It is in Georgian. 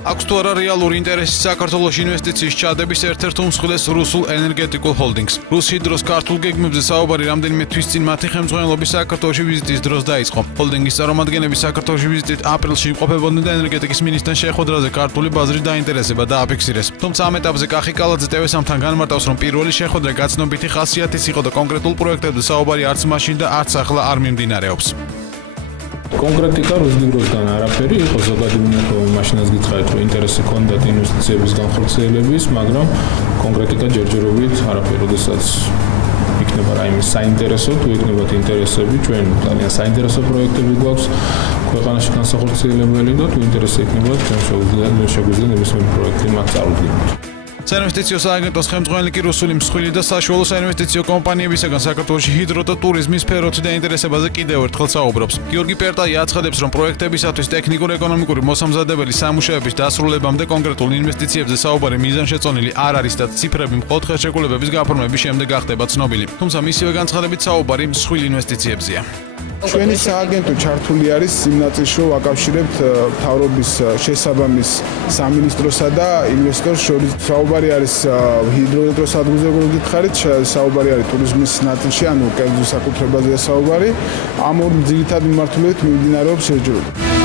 აქვს თუ არა რეალური ინტერესი საქართველოში ინვესტიციის ჩადების ერთ-ერთ უმსხვილეს რუსულ ენერგეტიკულ ჰოლდინგს. რუსჰიდროს ქართულ გეგმებზე საუბარი რამდენიმე თვის წინ მათი ხელმძღვანელობის საქართველოში ვიზიტის დროს დაიწყო. ჰოლდინგის წარმომადგენლები საქართველოში ვიზიტით აპრილში იმყოფებოდნენ და ენერგეტიკის მინისტრთან შეხვედრაზე ქართული ბაზრის დაინტერესება დააფიქსირეს. თუმცა ამ ეტაპზე კახი კალაძე ტევესამთან განმარტავს, რომ პირველი შეხვედრა გაცნობითი ხასიათის იყო და კონკრეტულ პროექტებზე საუბარი არც მაშინ და არც ახლა არ მიმდინარეობს. კონკრეტიკა რუსგიბროსგან არაფერი იყო, ზოგადი მინიატურული მაშინაც გითხარით, რომ ინტერესი ჰქონდათ ინვესტიციების განხორციელების, მაგრამ კონკრეტიკა ჯერჯერობით არაფერი, როდესაც იქნება რაიმე საინტერესო, თუ იქნებათ ინტერესები, ჩვენ ძალიან საინტერესო პროექტები გვაქვს ქვეყანაში განსახორციელებელი და თუ ინტერესი იქნებათ, ჩვენ შეგვიძლია ნებისმიერი პროექტი მათ წარუდგინოთ. საინვესტიციო სააგენტოს ხელმძღვანელი კი რუსული მსხვილი და საშუალო საინვესტიციო კომპანიებისგან საქართველოში ჰიდრო და ტურიზმის სფეროთი დაინტერესებაზე კიდევ ერთხელ საუბრობს. გიორგი პერტაი აცხადებს, რომ პროექტებისათვის ტექნიკურ-ეკონომიკური მოსამზადებელი სამუშაოების დასრულებამდე კონკრეტულ ინვესტიციებზე საუბარი მიზანშეწონილი არ არის და ციფრები მხოლოდ ხელშეკრულებების გაფორმების შემდეგ გახდება ცნობილი. თუმცა მისივე განცხადებით საუბარი მსხვილ ინვესტიციებზია. ჩვენი სააგენტო ჩართული არის იმ ნაწილში, რომ აკავშირებთ მთავრობის შესაბამის სამინისტროსა და ინვესტორს შორის. საუბარი არის ჰიდროელექტროსადგურზე, როგორ გითხარით, საუბარი არის ტურიზმის ნაწილში, ანუ კერძო საკუთრებაზეა საუბარი. ამ ორ ძირითად მიმართულებით მიმდინარეობს შეჯიბრება.